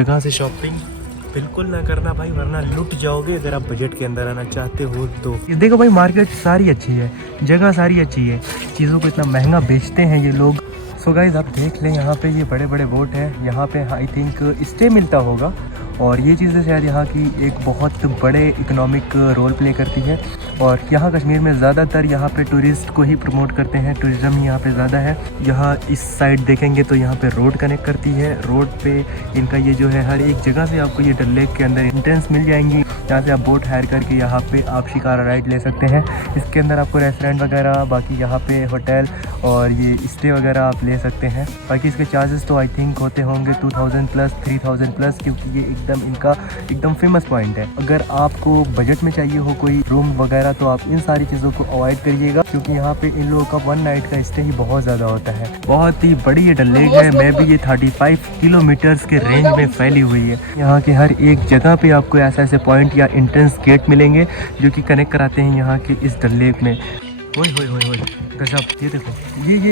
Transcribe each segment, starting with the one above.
जगह से शॉपिंग बिल्कुल ना करना भाई, वरना लुट जाओगे अगर आप बजट के अंदर आना चाहते हो तो। देखो भाई, मार्केट सारी अच्छी है, जगह सारी अच्छी है, चीज़ों को इतना महंगा बेचते हैं ये लोग। सो गाइस आप देख लें, यहाँ पे ये बड़े बड़े बोट हैं, यहाँ पे आई थिंक स्टे मिलता होगा, और ये चीज़ें शायद यहाँ की एक बहुत बड़े इकोनॉमिक रोल प्ले करती है। और यहाँ कश्मीर में ज़्यादातर यहाँ पे टूरिस्ट को ही प्रमोट करते हैं, टूरिज़्म ही यहाँ पे ज़्यादा है। यहाँ इस साइड देखेंगे तो यहाँ पे रोड कनेक्ट करती है, रोड पे इनका ये जो है हर एक जगह से आपको ये डल लेक के अंदर एंट्रेंस मिल जाएंगी, जहाँ से आप बोट हायर करके यहाँ पे आप शिकारा राइड ले सकते हैं। इसके अंदर आपको रेस्टोरेंट वगैरह, बाकी यहाँ पे होटल और ये स्टे वगैरह आप ले सकते हैं। बाकी इसके चार्जेस तो आई थिंक होते होंगे 2000 प्लस 3000 प्लस, क्योंकि ये इनका एकदम फेमस पॉइंट है। अगर आपको बजट में चाहिए हो कोई रूम वगैरह तो आप इन सारी चीज़ों को अवॉइड करिएगा, क्योंकि यहाँ पे इन लोगों का 1 नाइट का स्टे ही बहुत ज़्यादा होता है। बहुत ही बड़ी ये डल लेक है, मैं भी ये 35 किलोमीटर्स के रेंज में फैली हुई है। यहाँ के हर एक जगह पे आपको ऐसे ऐसे पॉइंट या एंट्रेंस गेट मिलेंगे जो कि कनेक्ट कराते हैं यहाँ के इस डल लेक में। ओए गजब, ये देखो,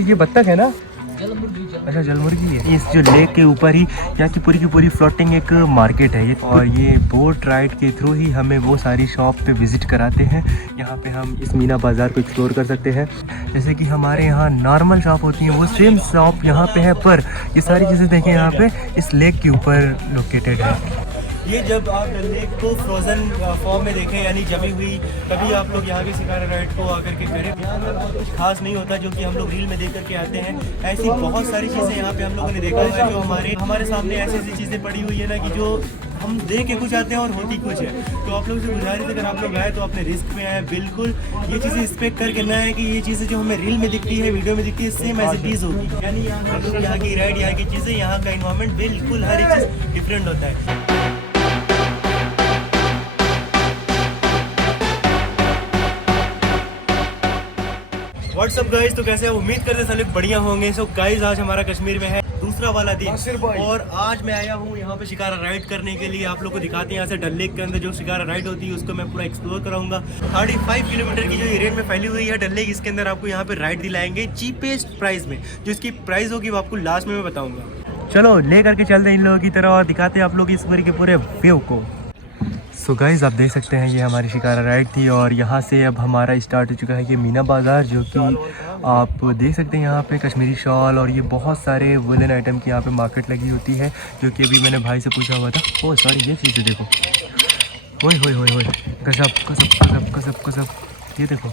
ये बत्तख है ना, अच्छा जलमुर्गी है। इस जो लेक के ऊपर ही यहाँ की पूरी फ्लोटिंग एक मार्केट है ये, और ये बोट राइड के थ्रू ही हमें वो सारी शॉप पे विजिट कराते हैं। यहाँ पे हम इस मीना बाज़ार को एक्सप्लोर कर सकते हैं। जैसे कि हमारे यहाँ नॉर्मल शॉप होती हैं, वो सेम शॉप यहाँ पे है, पर ये सारी चीज़ें देखें यहाँ पे इस लेक के ऊपर लोकेटेड है। ये जब आप लेक को फ्रोजन फॉर्म में देखें, यानी जमी हुई, तभी आप लोग यहाँ के शिकारा राइड को आकर के करें। यहाँ पर बहुत कुछ खास नहीं होता जो कि हम लोग रील में देख करके आते हैं। ऐसी बहुत सारी चीज़ें यहाँ पे हम लोगों ने देखा है जो हमारे सामने ऐसी ऐसी चीज़ें पड़ी हुई है ना, कि जो हम देख के कुछ आते हैं और होती कुछ है। तो आप लोग से गुजारिश, अगर आप लोग आए तो अपने रिस्क में आए, बिल्कुल ये चीज़ें एक्सपेक्ट करके ना है कि ये चीज़ें जो हमें रील में दिखती है, वीडियो में दिखती है, सेम ऐसी चीज़ होगी। यानी यहाँ की राइड, यहाँ की चीज़ें, यहाँ का इन्वायरमेंट बिल्कुल हर एक चीज़ डिफरेंट होता है। व्हाट्सअप गाइज, तो कैसे उम्मीद करते हैं सब बढ़िया होंगे। सो गाइज आज हमारा कश्मीर में है दूसरा वाला दिन, और आज मैं आया हूँ यहाँ पे शिकारा राइड करने के लिए। आप लोग को दिखाते हैं यहाँ से डल लेक के अंदर जो शिकारा राइड होती है उसको मैं पूरा एक्सप्लोर कराऊंगा। 35 किलोमीटर की जो एरिया में फैली हुई है डल लेक, इसके अंदर आपको यहाँ पे राइड दिलाएंगे चीपेस्ट प्राइस में। जो इसकी प्राइस होगी वो आपको लास्ट में मैं बताऊंगा। चलो ले करके चलते हैं इन लोगों की तरह और दिखाते हैं आप लोग इस पूरे के पूरे व्यू को। सो गाइज़ आप देख सकते हैं ये हमारी शिकारा राइड थी, और यहाँ से अब हमारा स्टार्ट हो चुका है ये मीना बाज़ार, जो कि आप देख सकते हैं यहाँ पे कश्मीरी शॉल और ये बहुत सारे वुलन आइटम की यहाँ पे मार्केट लगी होती है, जो कि अभी मैंने भाई से पूछा हुआ था। ओह सॉरी, ये चीज़ें देखो, ओए गजब, ये देखो,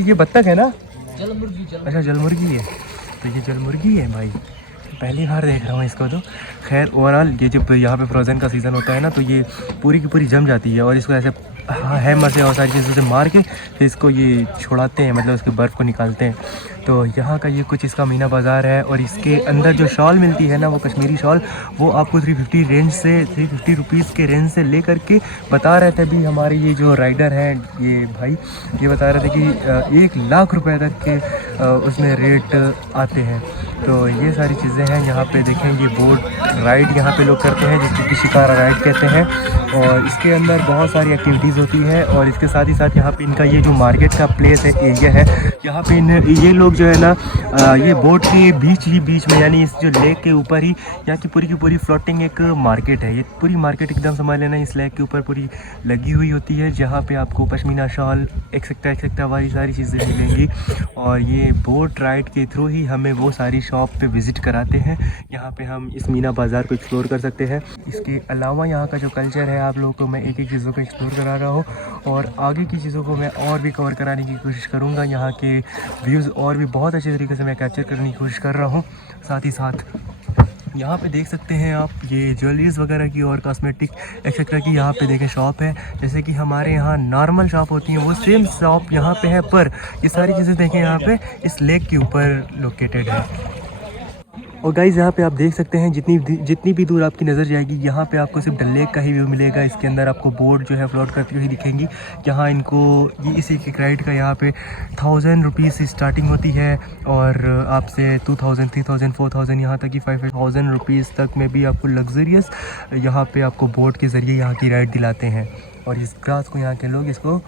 ये बत्तख है ना, अच्छा जलमुर्गी है, तो ये जलमुर्गी है भाई, पहली बार देख रहा हूँ इसको। तो खैर ओवरऑल ये जब यहाँ पे फ्रोज़न का सीज़न होता है ना, तो ये पूरी की पूरी जम जाती है, और इसको ऐसे हैमर से और सारी चीज़ों से मार के फिर इसको ये छुड़ाते हैं, मतलब उसके बर्फ़ को निकालते हैं। तो यहाँ का ये कुछ इसका मीना बाज़ार है, और इसके अंदर जो शॉल मिलती है ना, वो कश्मीरी शॉल, वो आपको 350 रुपीज़ के रेंज से ले करके बता रहे थे अभी हमारे ये जो राइडर हैं, ये भाई ये बता रहे थे कि 1 लाख रुपए तक के उसमें रेट आते हैं। तो ये सारी चीज़ें हैं यहाँ पे। देखें ये बोट राइड यहाँ पे लोग करते हैं, जिसको कि शिकारा राइड कहते हैं, और इसके अंदर बहुत सारी एक्टिविटीज़ होती है। और इसके साथ ही साथ यहाँ पे इनका ये जो मार्केट का प्लेस है, एरिया है, यहाँ पे ये लोग जो है ना, ये बोट के बीच में, यानी इस जो लेक के ऊपर ही यहाँ की पूरी फ्लोटिंग एक मार्केट है। ये पूरी मार्केट एकदम समझ लेना इस लेक के ऊपर पूरी लगी हुई होती है, जहाँ पे आपको पश्मीना शॉल एक्सेट्रा वाली सारी चीज़ें मिलेंगी। और ये बोट राइड के थ्रू ही हमें वो सारी शॉप पे विज़िट कराते हैं। यहाँ पे हम इस मीना बाज़ार को एक्सप्लोर कर सकते हैं। इसके अलावा यहाँ का जो कल्चर है, आप लोगों को मैं एक चीज़ों को एक्सप्लोर करा रहा हूँ, और आगे की चीज़ों को मैं और भी कवर कराने की कोशिश करूँगा। यहाँ के व्यूज़ और भी बहुत अच्छे तरीके से मैं कैप्चर करने की कोशिश कर रहा हूँ। साथ ही साथ यहाँ पे देख सकते हैं आप ये ज्वेलरीज़ वगैरह की और कॉस्मेटिक एक्सेट्रा की यहाँ पे देखें शॉप है। जैसे कि हमारे यहाँ नॉर्मल शॉप होती हैं, वो सेम शॉप यहाँ पे है, पर ये सारी चीज़ें देखें यहाँ पे इस लेक के ऊपर लोकेटेड है। और गाइज़ यहाँ पे आप देख सकते हैं जितनी भी दूर आपकी नज़र जाएगी, यहाँ पे आपको सिर्फ डल लेक का ही व्यू मिलेगा। इसके अंदर आपको बोट जो है फ्लोट करती हुई दिखेंगी। यहाँ इनको ये इसी के राइड का यहाँ पे 1000 रुपीज़ से स्टार्टिंग होती है, और आपसे 2000, 3000, 4000, यहाँ तक कि 5000 रुपीज़ तक में भी आपको लग्जरियस यहाँ पे आपको बोट के ज़रिए यहाँ की राइड दिलाते हैं। और इस ग्रास को यहाँ के लोग इसको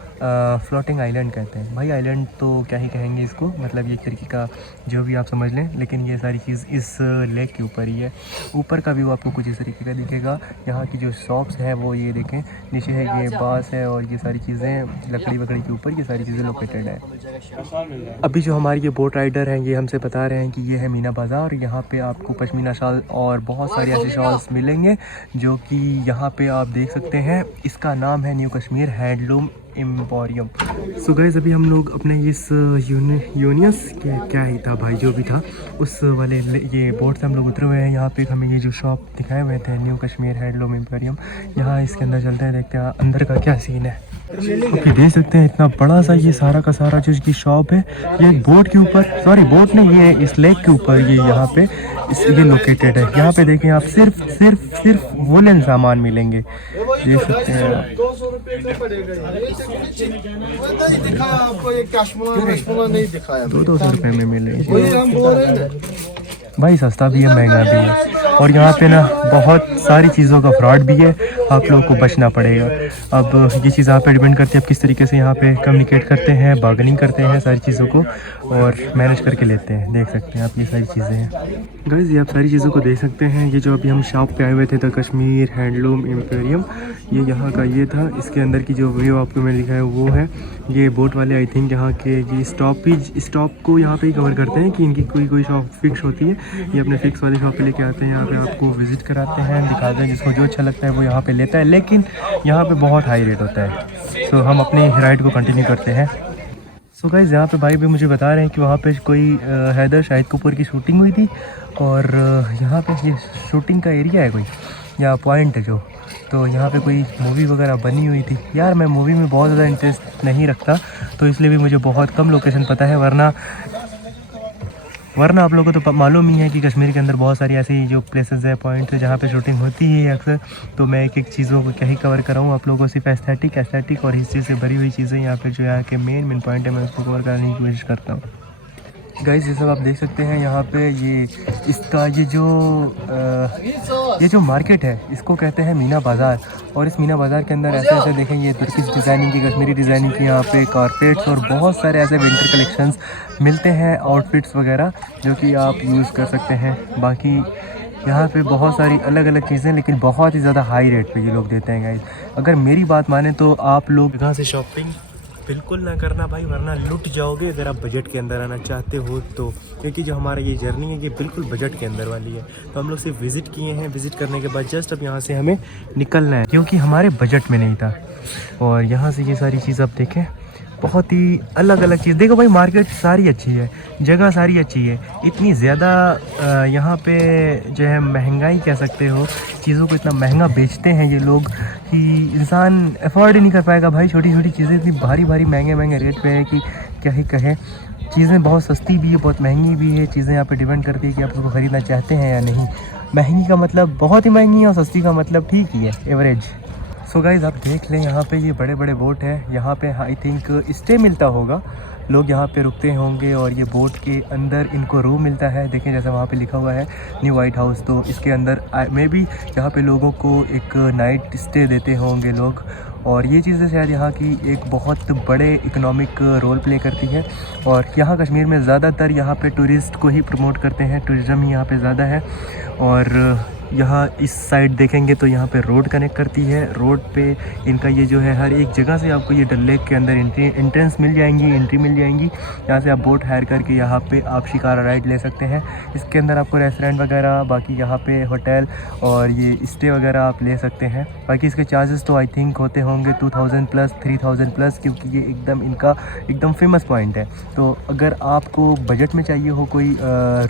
फ्लोटिंग आइलैंड कहते हैं। भाई आइलैंड तो क्या ही कहेंगे इसको, मतलब ये तरीके का जो भी आप समझ लें, लेकिन ये सारी चीज़ इस लेक के ऊपर ही है। ऊपर का व्यू आपको कुछ इस तरीके का दिखेगा। यहाँ की जो शॉप्स हैं वो ये देखें, नीचे है ये बास है और ये सारी चीज़ें लकड़ी वकड़ी के ऊपर ये सारी चीज़ें लोकेटेड है। अभी जो हमारी ये बोट राइडर हैं ये हमसे बता रहे हैं कि ये है मीना बाज़ार। यहाँ पे आपको पश्मीना शाल और बहुत सारे ऐसे शॉल्स मिलेंगे जो कि यहाँ पे आप देख सकते हैं। इसका नाम है new Kashmir handloom emporium. So guys अभी हम लोग अपने इस यूनियस के क्या ही था भाई जो भी था उस वाले ये बोट से हम लोग उतरे हुए हैं। यहाँ पे हमें ये जो शॉप दिखाए हुए थे न्यू कश्मीर हैंडलूम एम्पोरियम, यहाँ इसके अंदर चलते हैं, देखते हैं अंदर का क्या सीन है। ओके देख सकते हैं इतना बड़ा सा ये सारा का सारा जो इसकी शॉप है ये एक बोट के ऊपर, सॉरी बोट नहीं, ये इस लेक के ऊपर ये यहाँ पे ये लोकेटेड है। यहाँ पे देखें आप सिर्फ वुलन सामान मिलेंगे, देख सकते हैं आप। 200 रुपये का पड़ेगा नहीं दिखाया आपको, ये कैशमोला नहीं दिखाया, 200 रुपये में मिलेंगे। वही हम बोल रहे हैं भाई सस्ता भी है महंगा भी है, और यहाँ पे ना बहुत सारी चीज़ों का फ्रॉड भी है, आप लोगों को बचना पड़ेगा। अब ये चीज़ आप पे डिपेंड करती है आप किस तरीके से यहाँ पे कम्युनिकेट करते हैं, बार्गेनिंग करते हैं सारी चीज़ों को और मैनेज करके लेते हैं। देख सकते हैं आप ये सारी चीज़ें हैं गाइस, ये आप सारी चीज़ों को देख सकते हैं। ये जो अभी हम शॉप पे आए हुए थे द कश्मीर हैंडलूम एम्पोरियम, ये यहाँ का ये था। इसके अंदर की जो व्यू आपको मैंने दिखाया वो है। ये बोट वाले आई थिंक यहाँ के ये स्टॉप को यहाँ पे ही कवर करते हैं कि इनकी कोई शॉप फिक्स होती है, ये अपने फिक्स वाली शॉप पे लेके आते हैं। यहाँ पे आपको विजिट कराते हैं, दिखाते हैं, जिसको जो अच्छा लगता है वो यहाँ पे लेता है, लेकिन यहाँ पे बहुत हाई रेट होता है। सो हम अपनी राइड को कंटिन्यू करते हैं। सो गाइस यहाँ पे भाई भी मुझे बता रहे हैं कि वहाँ पे कोई हैदर शाहिद कपूर की शूटिंग हुई थी, और यहाँ पे ये शूटिंग का एरिया है कोई या पॉइंट है जो, तो यहाँ पे कोई मूवी वगैरह बनी हुई थी। यार मैं मूवी में बहुत ज़्यादा इंटरेस्ट नहीं रखता, तो इसलिए भी मुझे बहुत कम लोकेशन पता है, वरना आप लोगों को तो मालूम ही है कि कश्मीर के अंदर बहुत सारी ऐसी जो प्लेसेस है, पॉइंट है जहाँ पे शूटिंग होती है अक्सर। तो मैं एक चीज़ों को क्या ही कवर कर रहा हूँ आप लोगों को, सिर्फ एस्थेटिक और हिस्ट्री से भरी हुई चीज़ें यहाँ पे जो यहाँ के मेन पॉइंट है मैं उसको कवर करने की कोशिश करता हूँ। गाइस ये सब आप देख सकते हैं यहाँ पे ये इसका ये जो मार्केट है इसको कहते हैं मीना बाज़ार, और इस मीना बाज़ार के अंदर ऐसे देखें ये तुर्किश डिज़ाइनिंग की, कश्मीरी डिज़ाइनिंग की यहाँ पे कारपेट्स और बहुत सारे ऐसे विंटर कलेक्शंस मिलते हैं, आउटफिट्स वगैरह जो कि आप यूज़ कर सकते हैं। बाकी यहाँ पे बहुत सारी अलग अलग चीज़ें, लेकिन बहुत ही ज़्यादा हाई रेट पे ये लोग देते हैं गाइस। अगर मेरी बात माने तो आप लोग यहाँ से शॉपिंग बिल्कुल ना करना भाई, वरना लुट जाओगे अगर आप बजट के अंदर आना चाहते हो तो, क्योंकि जो हमारा ये जर्नी है ये बिल्कुल बजट के अंदर वाली है। तो हम लोग सिर्फ विज़िट किए हैं, विज़िट करने के बाद जस्ट अब यहाँ से हमें निकलना है क्योंकि हमारे बजट में नहीं था। और यहाँ से ये सारी चीज़ आप देखें, बहुत ही अलग अलग चीज़। देखो भाई मार्केट सारी अच्छी है, जगह सारी अच्छी है, इतनी ज़्यादा यहाँ पे जो है महंगाई कह सकते हो, चीज़ों को इतना महंगा बेचते हैं ये लोग कि इंसान अफोर्ड ही नहीं कर पाएगा भाई। छोटी छोटी चीज़ें इतनी भारी महंगे रेट पे है कि क्या ही कहें। चीज़ें बहुत सस्ती भी है, बहुत महंगी भी है। चीज़ें यहाँ पे डिपेंड करती है कि आप उसको ख़रीदना चाहते हैं या नहीं। महंगी का मतलब बहुत ही महंगी है और सस्ती का मतलब ठीक ही है, एवरेज। सो गाइस आप देख लें यहाँ पे ये बड़े बोट है, यहाँ पे आई थिंक स्टे मिलता होगा, लोग यहाँ पे रुकते होंगे और ये बोट के अंदर इनको रूम मिलता है। देखें जैसा वहाँ पे लिखा हुआ है न्यू वाइट हाउस, तो इसके अंदर मे बी यहाँ पे लोगों को एक नाइट स्टे देते होंगे लोग। और ये चीज़ें शायद यहाँ की एक बहुत बड़े इकोनॉमिक रोल प्ले करती है। और यहाँ कश्मीर में ज़्यादातर यहाँ पे टूरिस्ट को ही प्रमोट करते हैं, टूरिज़्म ही यहाँ पे ज़्यादा है। और यहाँ इस साइड देखेंगे तो यहाँ पे रोड कनेक्ट करती है, रोड पे इनका ये जो है हर एक जगह से आपको ये डल लेक के अंदर एंट्रेंस मिल जाएंगी, एंट्री मिल जाएंगी। यहाँ से आप बोट हायर करके यहाँ पे आप शिकारा राइड ले सकते हैं। इसके अंदर आपको रेस्टोरेंट वगैरह, बाकी यहाँ पे होटल और ये स्टे वगैरह आप ले सकते हैं। बाकी इसके चार्जेस तो आई थिंक होते होंगे 2000 प्लस 3000 प्लस, क्योंकि ये एकदम फेमस पॉइंट है। तो अगर आपको बजट में चाहिए हो कोई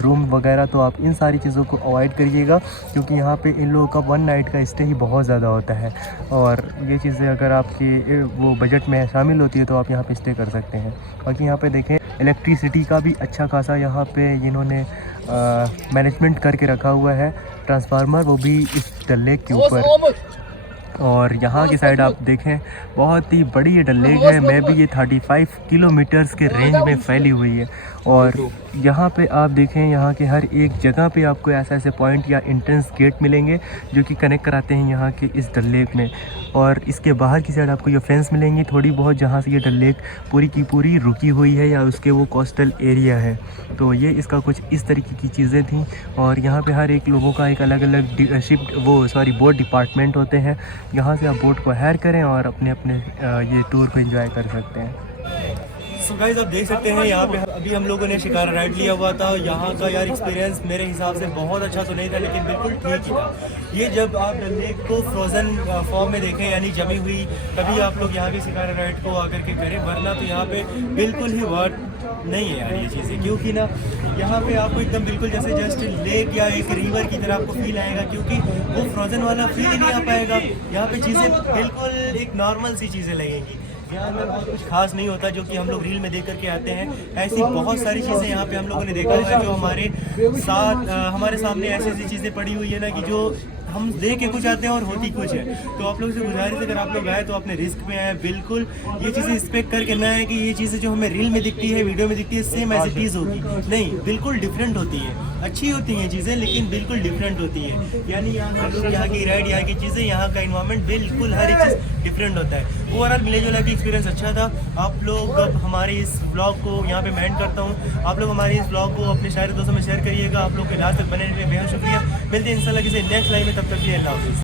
रूम वगैरह तो आप इन सारी चीज़ों को अवॉइड करिएगा, क्योंकि यहाँ पे इन लोगों का 1 नाइट का स्टे ही बहुत ज़्यादा होता है। और ये चीज़ें अगर आपके वो बजट में शामिल होती है तो आप यहाँ पे स्टे कर सकते हैं। बाकी यहाँ पे देखें इलेक्ट्रिसिटी का भी अच्छा खासा यहाँ पे इन्होंने मैनेजमेंट करके रखा हुआ है, ट्रांसफार्मर वो भी इस डल लेक के ऊपर। और यहाँ की साइड आप देखें बहुत ही बड़ी ये डल लेक है, मैं भी ये 35 किलोमीटर्स के रेंज में फैली हुई है। और यहाँ पे आप देखें यहाँ के हर एक जगह पे आपको ऐसे ऐसे पॉइंट या एंट्रेंस गेट मिलेंगे जो कि कनेक्ट कराते हैं यहाँ के इस डल लेक में। और इसके बाहर की साइड आपको ये फेंस मिलेंगी थोड़ी बहुत, जहाँ से ये डल लेक पूरी की पूरी रुकी हुई है या उसके वो कोस्टल एरिया है। तो ये इसका कुछ इस तरीके की चीज़ें थी। और यहाँ पे हर एक लोगों का एक अलग अलग बोट डिपार्टमेंट होते हैं। यहाँ से आप बोट को हायर करें और अपने अपने ये टूर को एंजॉय कर सकते हैं। सो गाइस आप देख सकते हैं यहाँ पे अभी हम लोगों ने शिकारा राइड लिया हुआ था। यहाँ का यार एक्सपीरियंस मेरे हिसाब से बहुत अच्छा तो नहीं था, लेकिन बिल्कुल ठीक ही था। ये जब आप डल लेक को फ्रोज़न फॉर्म में देखें यानी जमी हुई, तभी आप लोग यहाँ की शिकारा राइड को आकर के करें, वरना तो यहाँ पे बिल्कुल ही वर्थ नहीं है यार ये चीज़ें। क्योंकि ना यहाँ पे आपको एकदम बिल्कुल जैसे जस्ट लेक या एक रिवर की तरह आपको फील आएगा, क्योंकि वो फ्रोज़न वाला फील ही नहीं आ पाएगा। यहाँ पे चीज़ें बिल्कुल एक नॉर्मल सी चीज़ें लगेंगी। यहाँ अंदर बहुत कुछ खास नहीं होता जो कि हम लोग रील में देख करके आते हैं। ऐसी बहुत सारी चीज़ें यहाँ पे हम लोगों ने देखा है जो हमारे साथ हमारे सामने ऐसी ऐसी चीज़ें पड़ी हुई है ना कि जो हम देख के कुछ आते हैं और होती कुछ है। तो आप लोगों से गुजारिश अगर आप लोग आए तो अपने रिस्क में आए, बिल्कुल ये चीज़ें एक्सपेक्ट करके ना है कि ये चीज़ें जो हमें रील में दिखती है, वीडियो में दिखती है, सेम एज इट इज़ होगी। नहीं, बिल्कुल डिफरेंट होती है। अच्छी होती हैं चीज़ें लेकिन बिल्कुल डिफरेंट होती है। यानी यहाँ की राइड, यहाँ की चीज़ें, यहाँ का इन्वायरमेंट, बिल्कुल हर एक चीज़ डिफरेंट होता है। ओवरऑल मिले जुला के एक्सपीरियंस अच्छा था। आप लोग हमारे इस ब्लॉग को यहाँ पे मैं एंड करता हूँ। आप लोग हमारे इस ब्लॉग को अपने सारे दोस्तों में शेयर करिएगा। आप लोग के लास्ट तक बने रहने के लिए बेहद शुक्रिया। मिलते हैं इंशाल्लाह किसी नेक्स्ट लाइव में, तब तक के लिए अल्लाह हाफ़िज़।